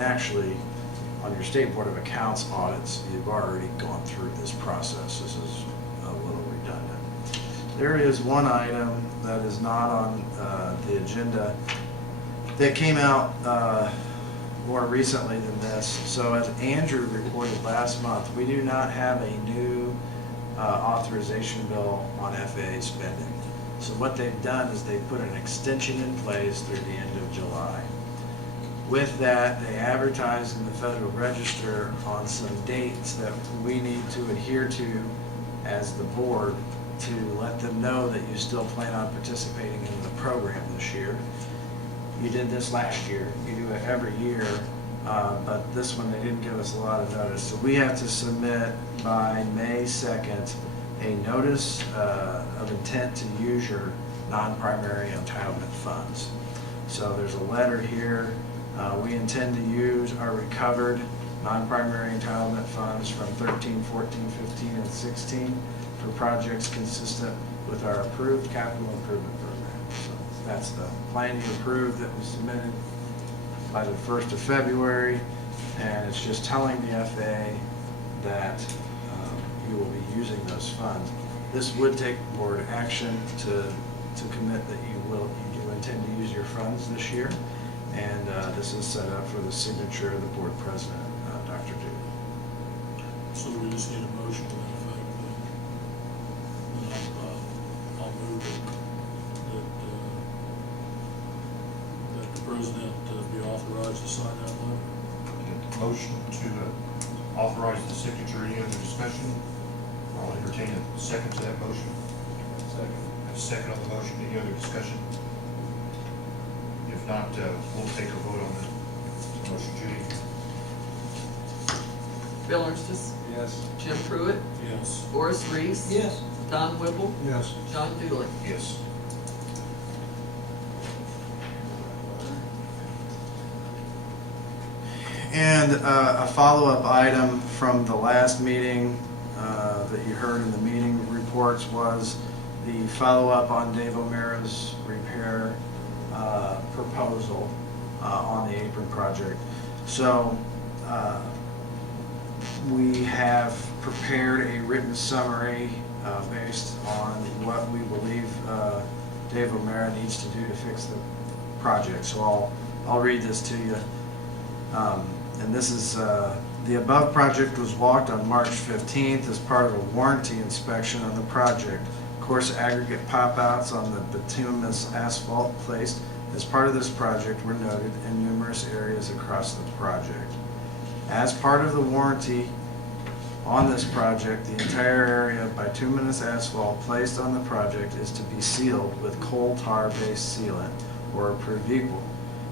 and actually, on your State Board of Accounts audits, you've already gone through this process. This is a little redundant. There is one item that is not on the agenda that came out more recently than this. So as Andrew reported last month, we do not have a new authorization bill on FAA spending. So what they've done is they put an extension in place through the end of July. With that, they advertised in the Federal Register on some dates that we need to adhere to as the board to let them know that you still plan on participating in the program this year. You did this last year, you do it every year, but this one they didn't give us a lot of notice. So we have to submit by May 2nd a notice of intent to use your non-primary entitlement funds. So there's a letter here. We intend to use our recovered non-primary entitlement funds from 13, 14, 15, and 16 for projects consistent with our approved capital improvement program. So that's the plan you approved that was submitted by the 1st of February, and it's just telling the FAA that you will be using those funds. This would take board action to commit that you do intend to use your funds this year. And this is set up for the signature of the board president, Dr. Duke. So we just need a motion to that effect. Then I'll move that the president be authorized to sign that letter. Motion to authorize the signature. Any other discussion? I'll entertain a second to that motion. Second. A second on the motion. Any other discussion? If not, we'll take a vote on the motion. Judy? Bill Ernst, Yes. Jim Pruitt, Yes. Boris Reese. Yes. Don Whipple, Yes. John Dooley. Yes. And a follow-up item from the last meeting that you heard in the meeting reports was the follow-up on Dave O'Mara's repair proposal on the apron project. So we have prepared a written summary based on what we believe Dave O'Mara needs to do to fix the project. So I'll read this to you. And this is, the above project was walked on March 15th as part of a warranty inspection on the project. Coarse aggregate pop-outs on the bituminous asphalt placed as part of this project were noted in numerous areas across the project. As part of the warranty on this project, the entire area of bituminous asphalt placed on the project is to be sealed with coal tar-based sealant or approved equal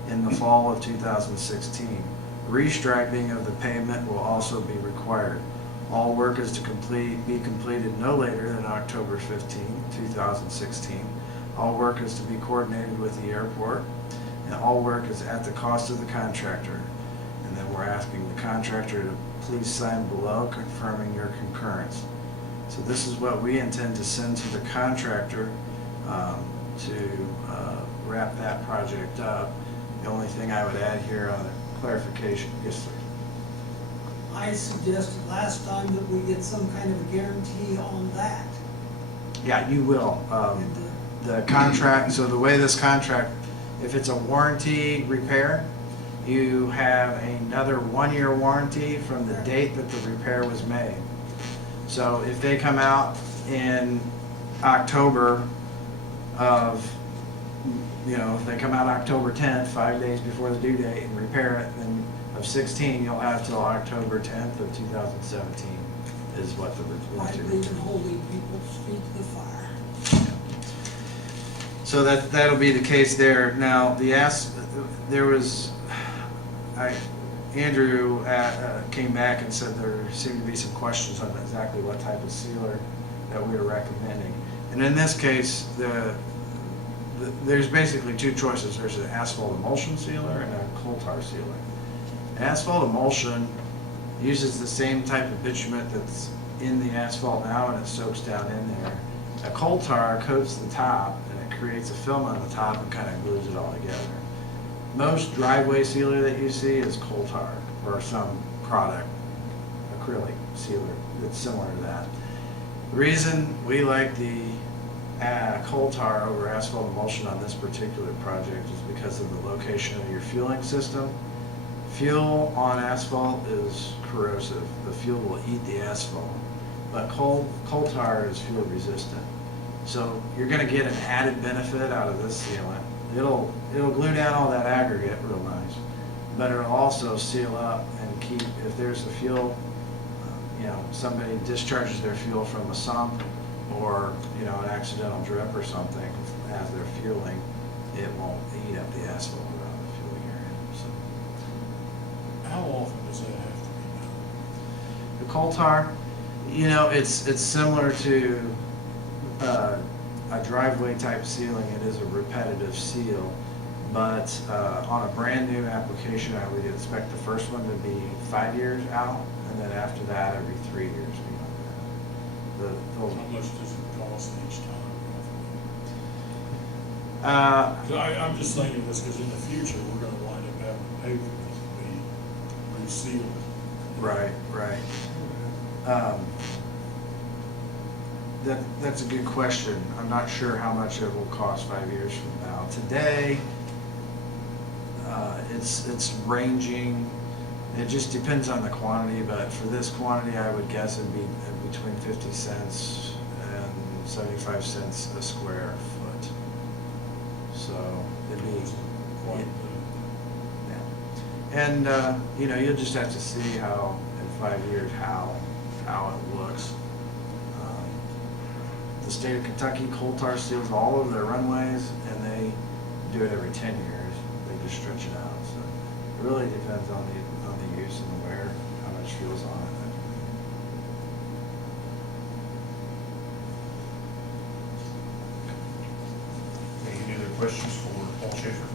in the fall of 2016. Restriping of the pavement will also be required. All work is to be completed no later than October 15, 2016. All work is to be coordinated with the airport, and all work is at the cost of the contractor. And then we're asking the contractor to please sign below confirming your concurrence. So this is what we intend to send to the contractor to wrap that project up. The only thing I would add here on the clarification, yes, sir. I suggested last time that we get some kind of a guarantee on that. Yeah, you will. The contract, so the way this contract, if it's a warranty repair, you have another 1-year warranty from the date that the repair was made. So if they come out in October of, if they come out October 10th, 5 days before the due date, and repair it, then of 16, you'll have till October 10th of 2017 is what the I warranty. believe in holding people's feet to the fire. So that'll be the case there. Now, Andrew came back and said there seemed to be some questions on exactly what type of sealer that we were recommending. And in this case, there's basically two choices. There's an asphalt emulsion sealer and a coal tar sealer. An asphalt emulsion uses the same type of bitumen that's in the asphalt now, and it soaks down in there. A coal tar coats the top, and it creates a film on the top and kind of glues it all together. most driveway sealer that you see is coal tar or some product, acrylic sealer that's similar to that. The reason we like the coal tar over asphalt emulsion on this particular project is because of the location of your fueling system. Fuel on asphalt is corrosive. The fuel will eat the asphalt, but coal tar is fuel resistant. So you're gonna get an added benefit out of this sealant. It'll glue down all that aggregate real nice, but it'll also seal up and keep, if there's a fuel, somebody discharges their fuel from a sump or, an accidental drip or something as they're fueling, it won't eat up the asphalt around the fueling area, so. How often does that have to be done? The coal tar, it's similar to a driveway type sealing. It is a repetitive seal, but on a brand new application, I would expect the first one to be 5 years out, and then after that, every 3 years beyond that. How much does it cost each time? Uh, 'Cause I'm just thinking this, because in the future, we're gonna wind up having to pay for this to be resealed. Right. That's a good question. I'm not sure how much it will cost 5 years from now. Today, it's ranging, it just depends on the quantity, but for this quantity, I would guess it'd be between 50 cents and 75 cents a square foot. So it'd be, Quite yeah. And, you'll just have to see how, in 5 years, how it looks. The state of Kentucky, coal tar seals all of their runways, and they do it every 10 years. They just stretch it out. So it really depends on the use and the wear, how much fuel's on it. Any other questions for Paul Schaefer?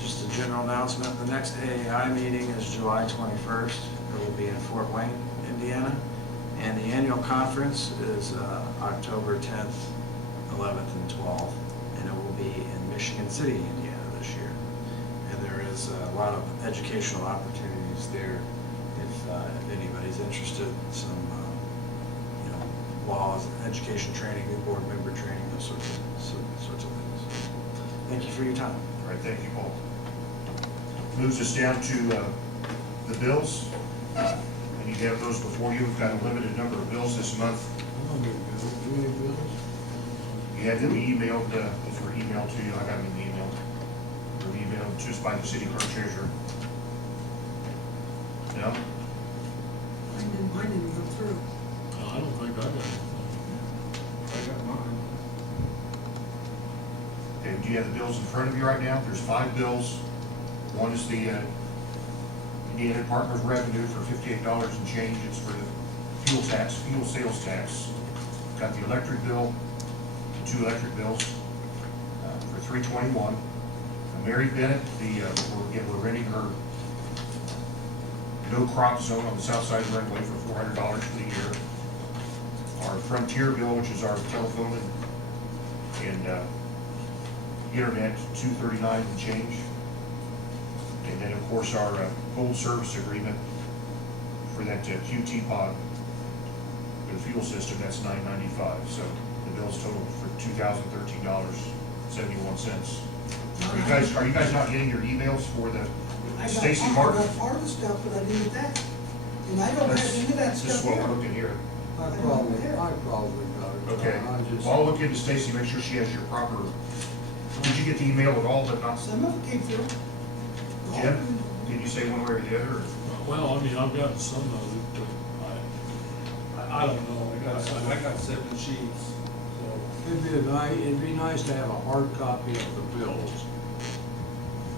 Just a general announcement, the next AAI meeting is July 21st. It will be in Fort Wayne, Indiana. And the annual conference is October 10th, 11th, and 12th. And it will be in Michigan City, Indiana this year. And there is a lot of educational opportunities there if anybody's interested. Some, laws, education training, new board member training, those sorts of things. Thank you for your time. All right, thank you, Paul. Moves us down to the bills. And you have those before you. We've got a limited number of bills this month. You had them emailed, those were emailed to you. I got them in the email. They were emailed to us by the city clerk treasurer. No? Mine didn't go through. I don't think I got anything. I got mine. Okay, do you have the bills in front of you right now? There's 5 bills. One is the Indiana Department of Revenue for $58 and change. It's for the fuel sales tax. Got the electric bill, the 2 electric bills for $321. Mary Bennett, we're renting her no crop zone on the south side of the runway for $400 for the year. Our Frontier bill, which is our telephone and internet, $239 and change. And then, of course, our gold service agreement for that QT pod for the fuel system, that's $995. So the bill's total for $2,013.71. Are you guys not getting your emails for the I got Stacy part Martin? of the stuff, but I didn't get that. And I don't have any of that This is stuff what here. we're looking here. I probably got it. Okay, I just, well, I'll look into Stacy, make sure she has your proper, did you get the email at all, but not, Some of it came through. Jim? Did you say one way or the other? Or? Well, I mean, I've gotten some of it, but I don't know. I got 7 sheets, so. it'd be nice to have a hard copy of the bills.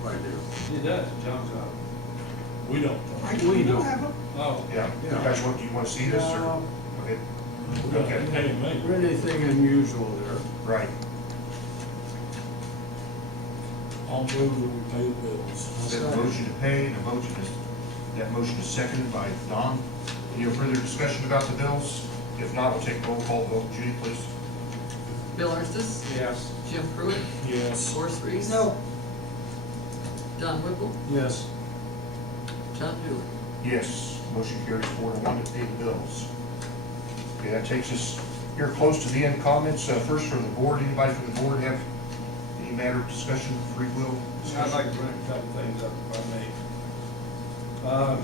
Right here. It does, John's got it. We don't. We don't don't. have them. Oh, Yeah, you Yeah. guys do you want to see this, or? No. Okay, We got Okay. pay and make. Anything unusual there? right. I'll move that we pay the bills. That motion to pay, and that motion is seconded by Don. Any further discussion about the bills? If not, we'll take a roll call vote. Judy, please. Bill Arnstis, yes. Jim Pruitt, Yes. Horace Reese. No, John Whipple, Yes. John Dooley. Yes, motion carries 4-1 to pay the bills. Okay, that takes us here close to the end. Comments, first from the board. Anybody from the board have any matter of discussion, free will? I'd like to bring a couple things up if I may.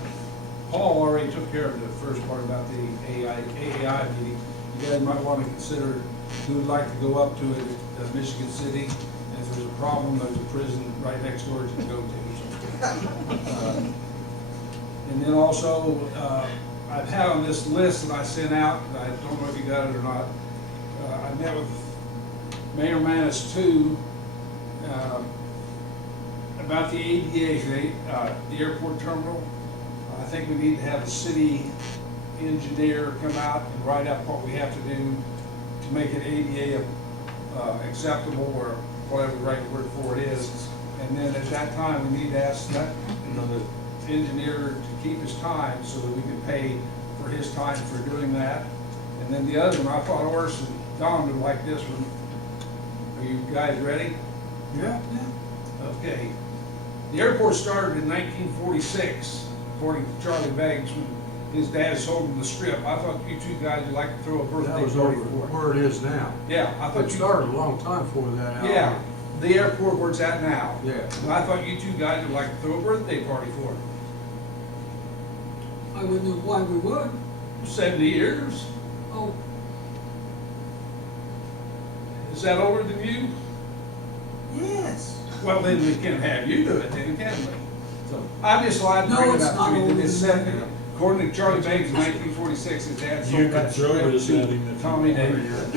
Paul already took care of the first part about the AAI meeting. You guys might want to consider who would like to go up to it at Michigan City. And if there's a problem, there's a prison right next door to go to. And then also, I've had on this list that I sent out, and I don't know if you got it or not. I met with Mayor Manis too, about the ADA, the airport terminal. I think we need to have the city engineer come out and write up what we have to do to make it ADA acceptable, or whatever the right word for it is. And then at that time, we need to ask that, the engineer to keep his time so that we can pay for his time for doing that. And then the other one, I thought Horace and Don would like this one. Are you guys ready? Yeah. Okay. The airport started in 1946, according to Charlie Banks, when his dad sold him the strip. I thought you two guys would like to throw a That birthday was over party for it. where it is now. Yeah, I thought It you. started a long time before that. Al. Yeah, the airport where it's at now. Yeah. And I thought you two guys would like to throw a birthday party for it. I wouldn't know why we would. 70 years. Oh, Is that older than you? yes. Well, then we can have you do it then, can we? So, I'm just glad to No, bring it it's up not to you. older That it's than set, that. according to Charlie Banks in 1946, his dad You sold can that throw strip this at him to if Tommy you Davis. want.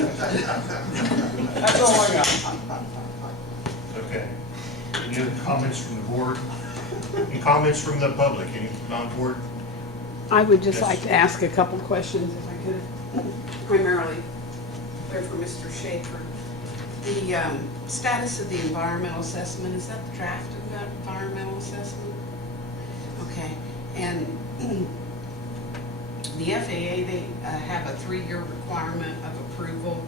That's all I got. Okay. Any other comments from the board? Any comments from the public? Any non-board? I would just Yes. like to ask a couple questions if I could, primarily, they're for Mr. Schaefer. The status of the environmental assessment, is that the draft of that environmental assessment? Okay, and the FAA, they have a 3-year requirement of approval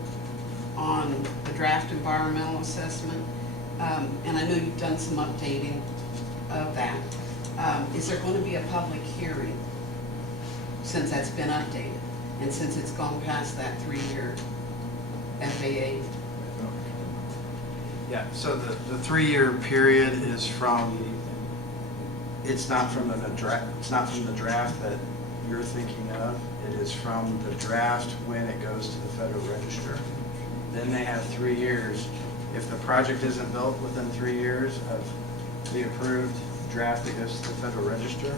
on the draft environmental assessment. And I know you've done some updating of that. Is there going to be a public hearing since that's been updated and since it's gone past that 3-year FAA? Yeah, so the 3-year period is from, it's not from the draft that you're thinking of. It is from the draft when it goes to the Federal Register. Then they have 3 years. If the project isn't built within 3 years of the approved draft that goes to the Federal Register,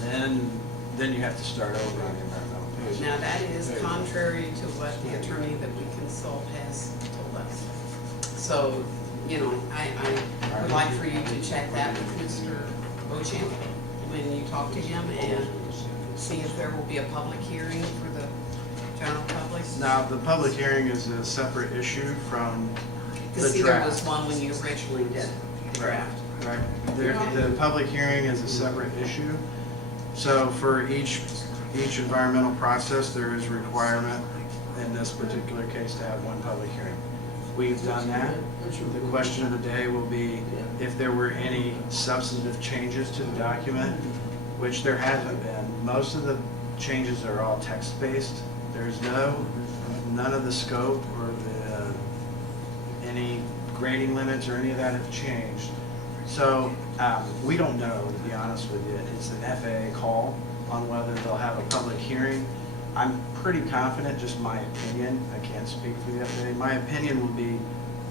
then you have to start over on the environmental piece. Now, that is contrary to what the attorney that we consult has told us. So, you know, I would like for you to check that with Mr. Bochamp when you talk to him and see if there will be a public hearing for the general public. Now, the public hearing is a separate issue from Because the see, there was draft. one when you originally did the draft. Right. The public hearing is a separate issue. So for each environmental process, there is a requirement in this particular case to have one public hearing. We've done that. The question of the day will be if there were any substantive changes to the document, which there hasn't been. Most of the changes are all text-based. There's none of the scope or any grading limits or any of that have changed. So we don't know, to be honest with you. It's an FAA call on whether they'll have a public hearing. I'm pretty confident, just my opinion, I can't speak for the FAA. My opinion would be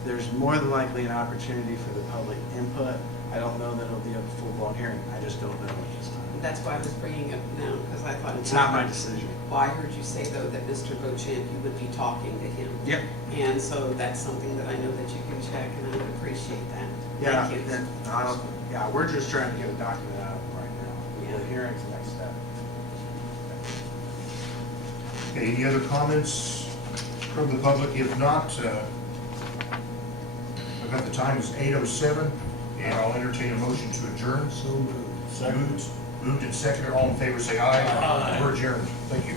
there's more than likely an opportunity for the public input. I don't know that it'll be a full-blown hearing. I just don't know at this time. That's why I was bringing it now, because I thought. It's not my decision. Well, I heard you say, though, that Mr. Bochamp, you would be talking to him. Yep. And so that's something that I know that you can check, and I would appreciate that. Yeah, Thank you. yeah, we're just trying to get a document out of them right now. The hearing's the next step. Okay, any other comments from the public? If not, I've got the time is 8:07, and I'll entertain a motion to adjourn. So moved. Moved and seconded. All in favor, say aye. Aye. We're adjourned. Thank you.